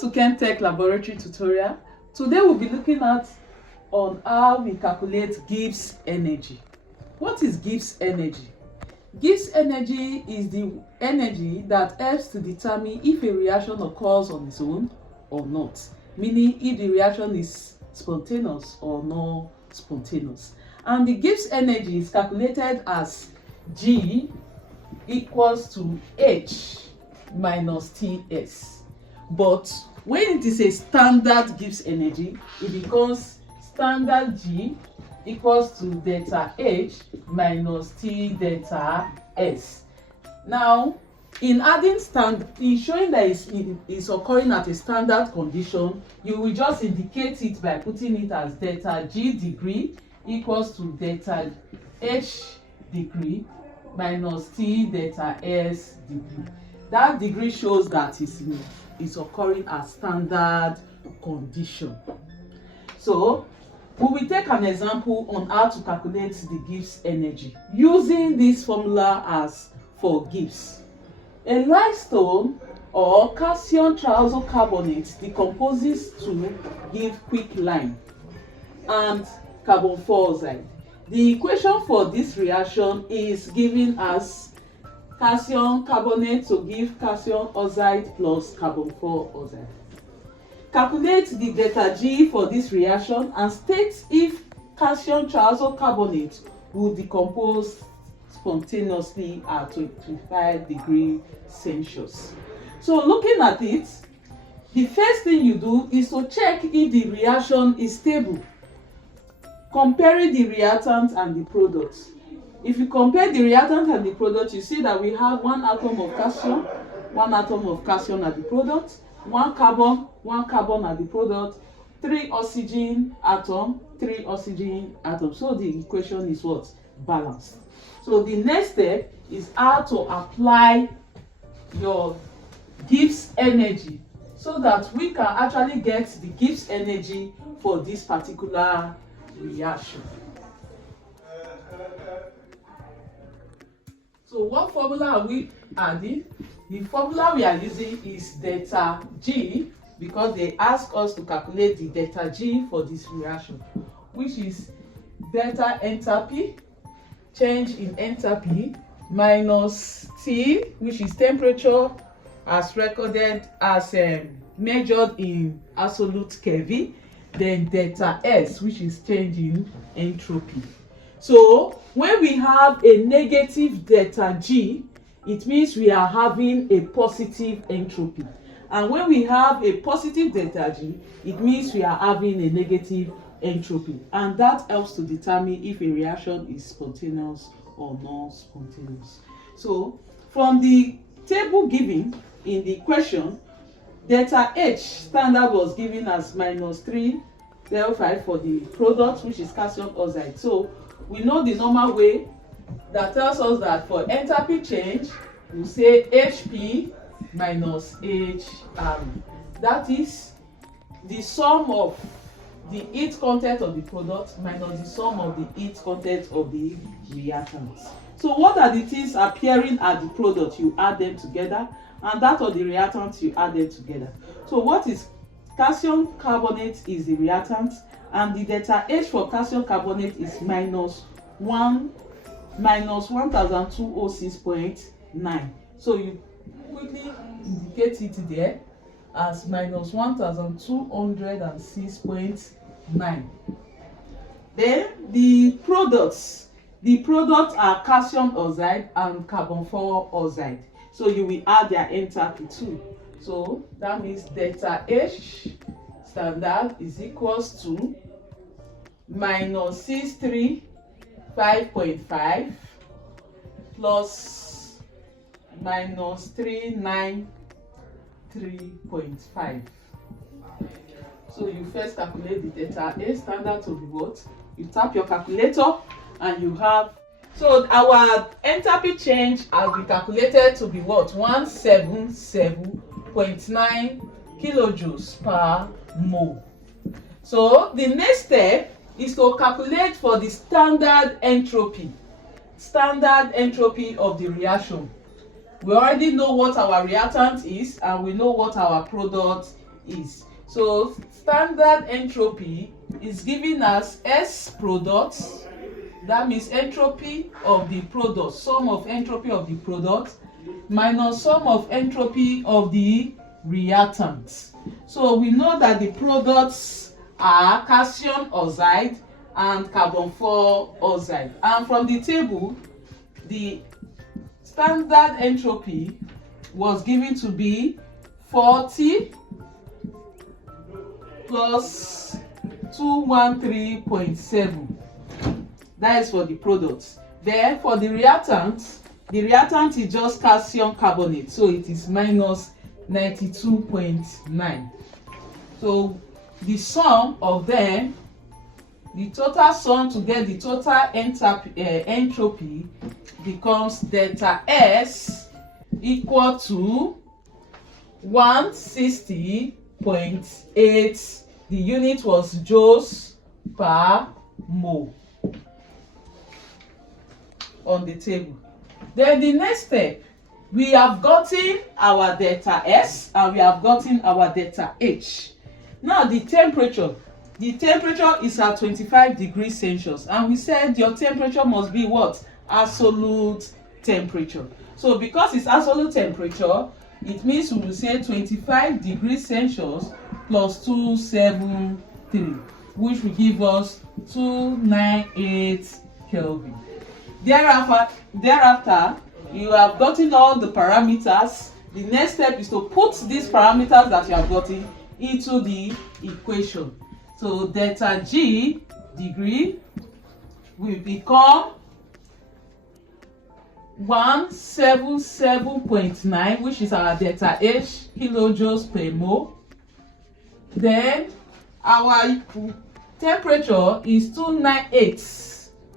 to Chemtech Laboratory Tutorial. Today we'll be looking at on how we calculate Gibbs energy. What is Gibbs energy? Gibbs energy is the energy that helps to determine if a reaction occurs on its own or not, meaning if the reaction is spontaneous or not spontaneous. And the Gibbs energy is calculated as G equals to H minus Ts. But when it is a standard Gibbs energy, it becomes standard G equals to delta H minus T delta S. Now, in showing that it's occurring at a standard condition, you will just indicate it by putting it as delta G degree equals to delta H degree minus T delta S degree. That degree shows that it's occurring at standard condition. So we will take an example on how to calculate the Gibbs energy using this formula as for Gibbs. A limestone or calcium triazocarbonate decomposes to give quicklime and carbon dioxide. The equation for this reaction is given as calcium carbonate to give calcium oxide plus carbon dioxide. Calculate the delta G for this reaction and state if calcium triazocarbonate will decompose spontaneously at 25 degrees Celsius. So looking at it, the first thing you do is to check if the reaction is stable, comparing the reactant and the product. If you compare the reactant and the product, you see that we have one atom of calcium at the product, one carbon at the product, 3 oxygen atom, 3 oxygen atom. So the equation is what? Balanced. So the next step is how to apply your Gibbs energy so that we can actually get the Gibbs energy for this particular reaction. So what formula are we adding? The formula we are using is delta G, because they ask us to calculate the delta G for this reaction, which is delta enthalpy, change in enthalpy, minus T, which is temperature as recorded as measured in absolute Kelvin, then delta S, which is change in entropy. So when we have a negative delta G, it means we are having a positive entropy. And when we have a positive delta G, it means we are having a negative entropy. And that helps to determine if a reaction is spontaneous or not spontaneous. So from the table given in the question, delta H standard was given as minus 305 for the product, which is calcium oxide. So we know the normal way that tells us that for enthalpy change, we say HP minus HR. That is the sum of the heat content of the product minus the sum of the heat content of the reactant. So what are the things appearing at the product? You add them together, and that of the reactant, you add them together. So what is calcium carbonate is the reactant, and the delta H for calcium carbonate is minus 1206.9. So you quickly indicate it there as minus 1206.9. Then the products are calcium oxide and carbon dioxide. So you will add their enthalpy too. So that means delta H standard is equals to minus 635.5 plus minus 393.5. So you first calculate the delta H standard to be what? You tap your calculator and you have, so our enthalpy change has been calculated to be what? 177.9 kilojoules per mole. So the next step is to calculate for the standard entropy of the reaction. We already know what our reactant is and we know what our product is. So standard entropy is given as S products, that means entropy of the product, sum of entropy of the product minus sum of entropy of the reactant. So we know that the products are calcium oxide and carbon 4 oxide, and from the table the standard entropy was given to be 40 plus 213.7. That is for the products. Then for the reactant is just calcium carbonate, so it is minus 92.9. So the sum of them, the total sum to get the total entropy becomes delta S equal to 160.8. The unit was joules per mole on the table. Then the next step, we have gotten our delta S and we have gotten our delta H. Now the temperature is at 25 degrees Celsius, and we said your temperature must be what? Absolute temperature. So because it's absolute temperature, it means we will say 25 degrees Celsius plus 273, which will give us 298 Kelvin. Thereafter, you have gotten all the parameters. The next step is to put these parameters that you have gotten into the equation. So delta G degree will become 177.9, which is our delta H, kilojoules per mole. Then our temperature is 298.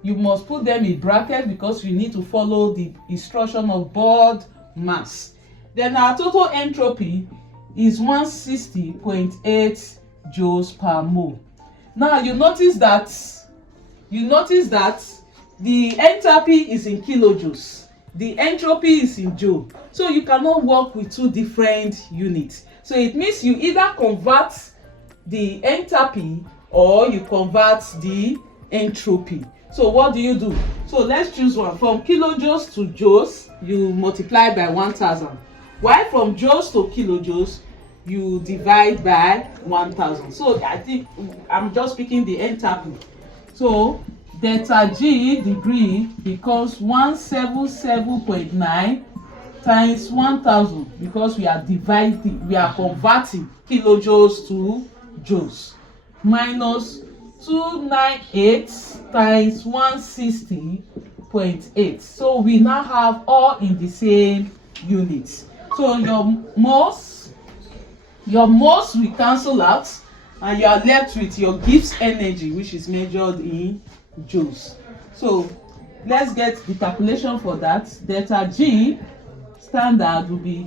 You must put them in bracket because you need to follow the instruction of board mass. Then our total entropy is 160.8 joules per mole. Now you notice that the enthalpy is in kilojoules, the entropy is in joule. So you cannot work with two different units. So it means you either convert the enthalpy or you convert the entropy. So what do? So let's choose one. From kilojoules to joules, you multiply by 1000. While from joules to kilojoules, you divide by 1000. So I think I'm just picking the enthalpy. So delta G degree becomes 177.9 times 1000, because we are converting kilojoules to joules, minus 298 times 160.8. So we now have all in the same units. So your moles will cancel out, and you are left with your Gibbs energy, which is measured in joules. So let's get the calculation for that. Delta G standard will be,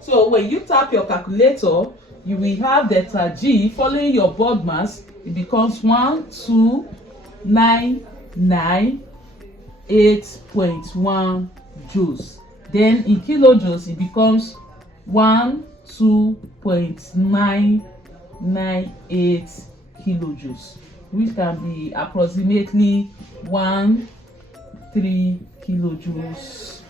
so when you tap your calculator, you will have delta G following your board mass. It becomes 12998.1 joules. Then in kilojoules it becomes 12.998 kilojoules, which can be approximately 13 kilojoules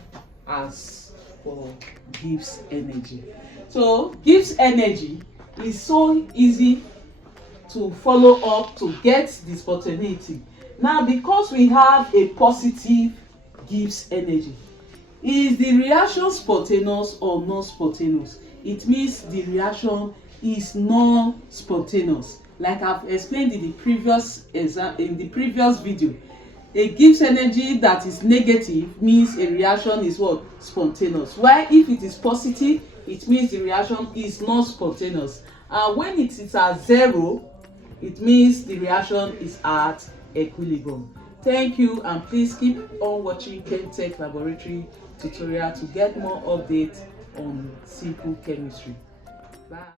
as for Gibbs energy. So Gibbs energy is so easy to follow up to get the spontaneity. Now, because we have a positive Gibbs energy, is the reaction spontaneous or non-spontaneous? It means the reaction is non-spontaneous. Like I've explained in the previous video, a Gibbs energy that is negative means a reaction is what? Spontaneous. While if it is positive, it means the reaction is not spontaneous. And when it is at 0, it means the reaction is at equilibrium. Thank you, and please keep on watching Chemtech Laboratory tutorial to get more updates on simple chemistry. Bye.